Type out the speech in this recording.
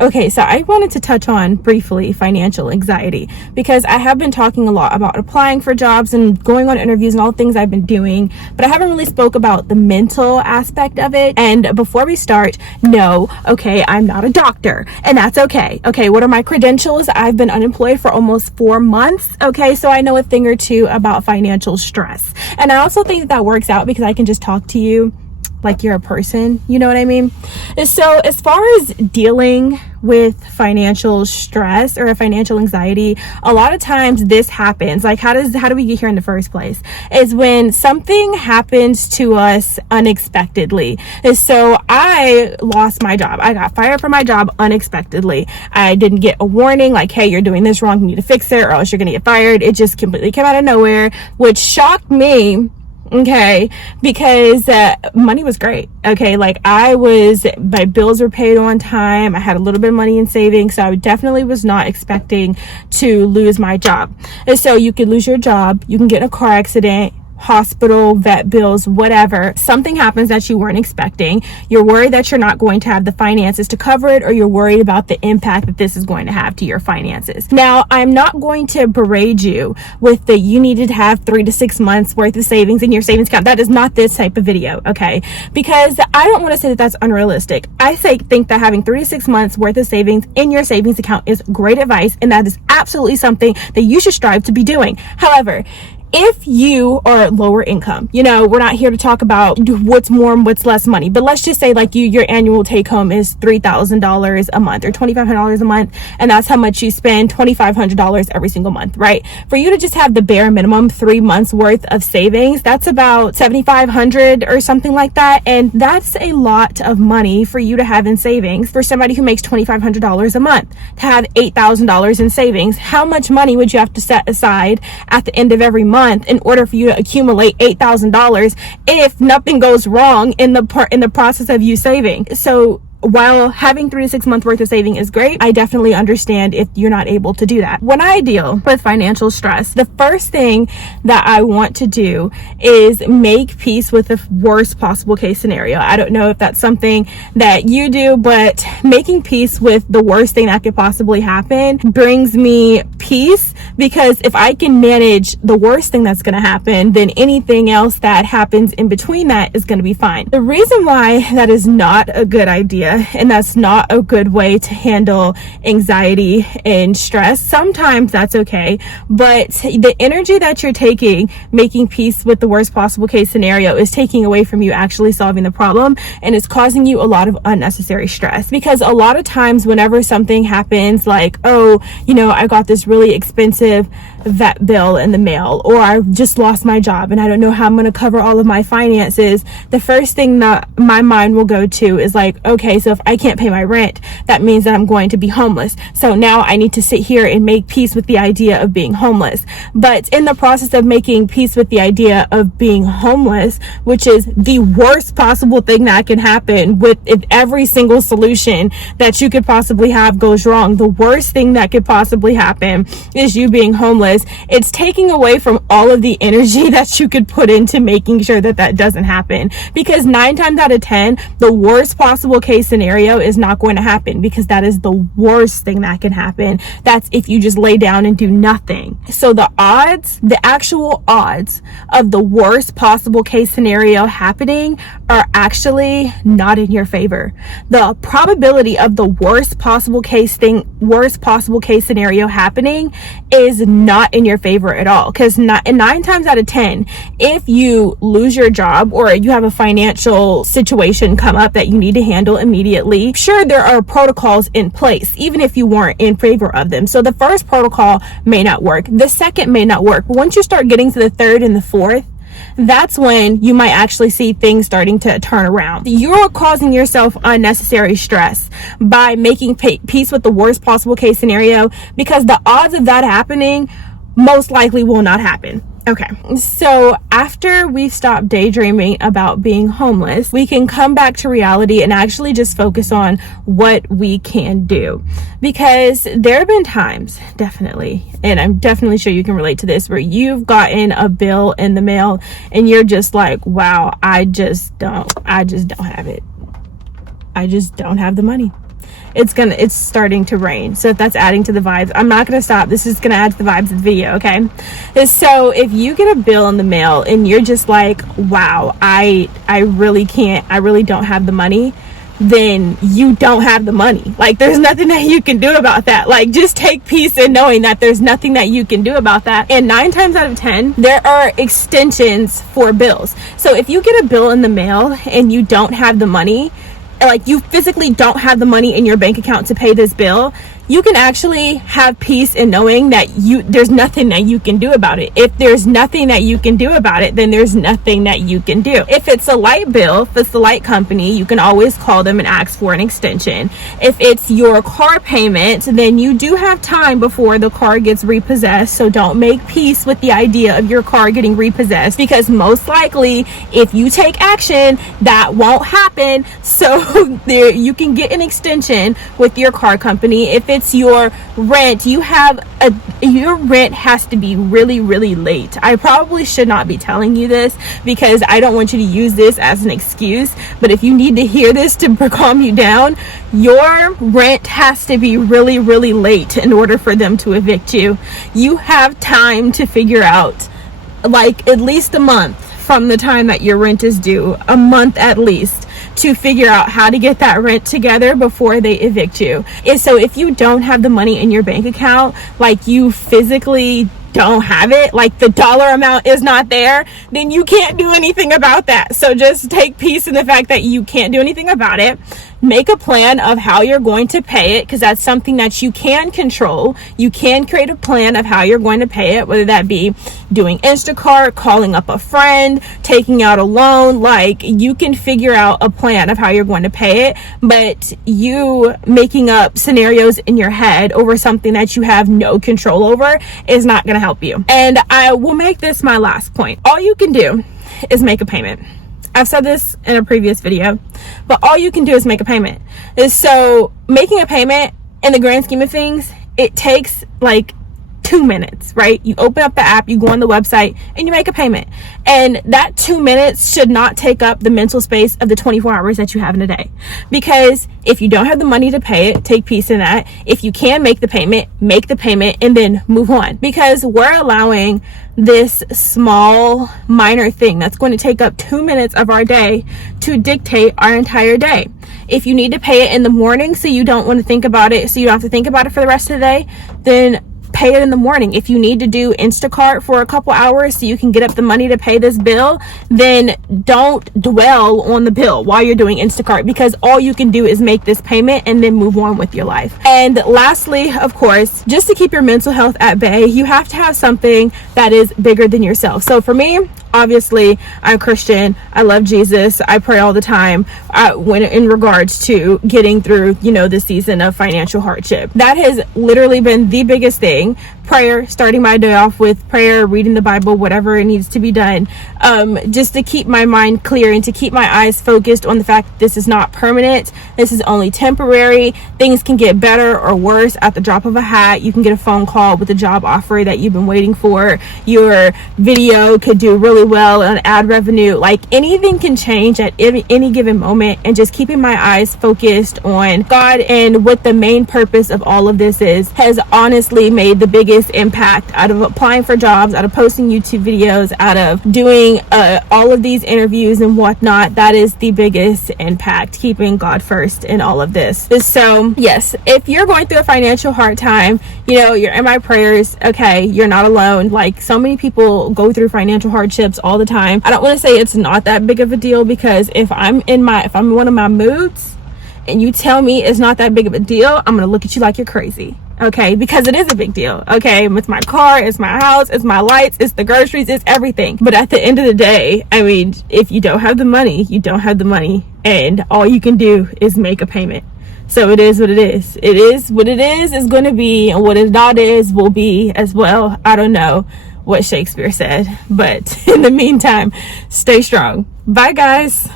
Okay, so I wanted to touch on briefly financial anxiety because I have been talking a lot about applying for jobs and going on interviews and all the things I've been doing, but I haven't really spoke about the mental aspect of it. And before we start, no, okay, I'm not a doctor, and that's okay. Okay, what are my credentials? I've been unemployed for almost 4 months. Okay, so I know a thing or two about financial stress. And I also think that works out because I can just talk to you like you're a person, you know what I mean? And so as far as dealing with financial stress or financial anxiety, a lot of times this happens. Like, how do we get here in the first place? Is when something happens to us unexpectedly. And so I lost my job. I got fired from my job unexpectedly. I didn't get a warning like, hey, you're doing this wrong, you need to fix it or else you're gonna get fired. It just completely came out of nowhere, which shocked me. Okay, because money was great. Okay, like my bills were paid on time. I had a little bit of money in savings, so I definitely was not expecting to lose my job. And so you could lose your job, you can get in a car accident, hospital, vet bills, whatever. Something happens that you weren't expecting. You're worried that you're not going to have the finances to cover it, or you're worried about the impact that this is going to have to your finances. Now, I'm not going to berate you with the you needed to have 3 to 6 months worth of savings in your savings account. That is not this type of video, okay? Because I don't want to say that that's unrealistic. I think that having 3 to 6 months worth of savings in your savings account is great advice, and that is absolutely something that you should strive to be doing. However, if you are lower income, we're not here to talk about what's more and what's less money, but let's just say like your annual take home is $3,000 a month or $2,500 a month, and that's how much you spend, $2,500 every single month, right? For you to just have the bare minimum 3 months worth of savings, that's about $7,500 or something like that, and that's a lot of money for you to have in savings. For somebody who makes $2,500 a month to have $8,000 in savings, how much money would you have to set aside at the end of every month in order for you to accumulate $8,000 if nothing goes wrong in the process of you saving? So while having 3 to 6 months worth of saving is great, I definitely understand if you're not able to do that. When I deal with financial stress, the first thing that I want to do is make peace with the worst possible case scenario. I don't know if that's something that you do, but making peace with the worst thing that could possibly happen brings me peace, because if I can manage the worst thing that's going to happen, then anything else that happens in between that is going to be fine. The reason why that is not a good idea, and that's not a good way to handle anxiety and stress, sometimes that's okay, but the energy that you're taking making peace with the worst possible case scenario is taking away from you actually solving the problem, and it's causing you a lot of unnecessary stress. Because a lot of times whenever something happens like, oh, I got this really expensive vet bill in the mail, or I just lost my job and I don't know how I'm going to cover all of my finances, the first thing that my mind will go to is like, okay, so if I can't pay my rent, that means that I'm going to be homeless. So now I need to sit here and make peace with the idea of being homeless. But in the process of making peace with the idea of being homeless, which is the worst possible thing that can happen, with if every single solution that you could possibly have goes wrong, the worst thing that could possibly happen is you being homeless. It's taking away from all of the energy that you could put into making sure that that doesn't happen. Because 9 times out of 10, the worst possible case scenario is not going to happen, because that is the worst thing that can happen. That's if you just lay down and do nothing. So the actual odds of the worst possible case scenario happening are actually not in your favor. The probability of the worst possible case scenario happening is not in your favor at all. Because 9 times out of 10, if you lose your job or you have a financial situation come up that you need to handle immediately, sure, there are protocols in place, even if you weren't in favor of them. So the first protocol may not work. The second may not work. But once you start getting to the third and the fourth, that's when you might actually see things starting to turn around. You're causing yourself unnecessary stress by making peace with the worst possible case scenario, because the odds of that happening most likely will not happen. Okay, so after we've stopped daydreaming about being homeless, we can come back to reality and actually just focus on what we can do. Because there have been times, definitely, and I'm definitely sure you can relate to this, where you've gotten a bill in the mail and you're just like, wow, I just don't have it. I just don't have the money. it's starting to rain. So if that's adding to the vibes, I'm not gonna stop. This is gonna add to the vibes of the video, okay? So if you get a bill in the mail and you're just like, wow, I really don't have the money, then you don't have the money. Like, there's nothing that you can do about that. Like, just take peace in knowing that there's nothing that you can do about that. And 9 times out of 10, there are extensions for bills. So if you get a bill in the mail and you don't have the money, like you physically don't have the money in your bank account to pay this bill, you can actually have peace in knowing that there's nothing that you can do about it. If there's nothing that you can do about it, then there's nothing that you can do. If it's a light bill, if it's the light company, you can always call them and ask for an extension. If it's your car payment, then you do have time before the car gets repossessed. So don't make peace with the idea of your car getting repossessed, because most likely if you take action, that won't happen. So there, you can get an extension with your car company. If it's your rent, your rent has to be really, really late. I probably should not be telling you this because I don't want you to use this as an excuse, but if you need to hear this to calm you down, your rent has to be really, really late in order for them to evict you. You have time to figure out, like, at least a month from the time that your rent is due, a month at least, to figure out how to get that rent together before they evict you. And so if you don't have the money in your bank account, like you physically don't have it, like the dollar amount is not there, then you can't do anything about that. So just take peace in the fact that you can't do anything about it. Make a plan of how you're going to pay it, because that's something that you can control. You can create a plan of how you're going to pay it, whether that be doing Instacart, calling up a friend, taking out a loan. Like, you can figure out a plan of how you're going to pay it, but you making up scenarios in your head over something that you have no control over is not going to help you. And I will make this my last point. All you can do is make a payment. I've said this in a previous video, but all you can do is make a payment. So making a payment, in the grand scheme of things, it takes like 2 minutes, right? You open up the app, you go on the website, and you make a payment. And that 2 minutes should not take up the mental space of the 24 hours that you have in a day. Because if you don't have the money to pay it, take peace in that. If you can make the payment, and then move on. Because we're allowing this small, minor thing that's going to take up 2 minutes of our day to dictate our entire day. If you need to pay it in the morning so you don't want to think about it, so you don't have to think about it for the rest of the day, then pay it in the morning. If you need to do Instacart for a couple hours so you can get up the money to pay this bill, then don't dwell on the bill while you're doing Instacart, because all you can do is make this payment and then move on with your life. And lastly, of course, just to keep your mental health at bay, you have to have something that is bigger than yourself. So for me, obviously, I'm Christian. I love Jesus. I pray all the time when in regards to getting through, the season of financial hardship. That has literally been the biggest thing. Prayer, starting my day off with prayer, reading the Bible, whatever it needs to be done, just to keep my mind clear and to keep my eyes focused on the fact that this is not permanent. This is only temporary. Things can get better or worse at the drop of a hat. You can get a phone call with a job offer that you've been waiting for. Your video could do really well on ad revenue. Like, anything can change at any given moment. And just keeping my eyes focused on God and what the main purpose of all of this is has honestly made the biggest impact out of applying for jobs, out of posting YouTube videos, out of doing all of these interviews and whatnot. That is the biggest impact, keeping God first in all of this. So yes, if you're going through a financial hard time, you're in my prayers. Okay, you're not alone. Like, so many people go through financial hardships all the time. I don't want to say it's not that big of a deal, because if I'm in one of my moods and you tell me it's not that big of a deal, I'm gonna look at you like you're crazy. Okay, because it is a big deal. Okay, it's my car, it's my house, it's my lights, it's the groceries, it's everything. But at the end of the day, I mean, if you don't have the money, you don't have the money, and all you can do is make a payment. So it is what it is. It is what it is going to be, and what it not is will be as well. I don't know what Shakespeare said, but in the meantime, stay strong. Bye, guys.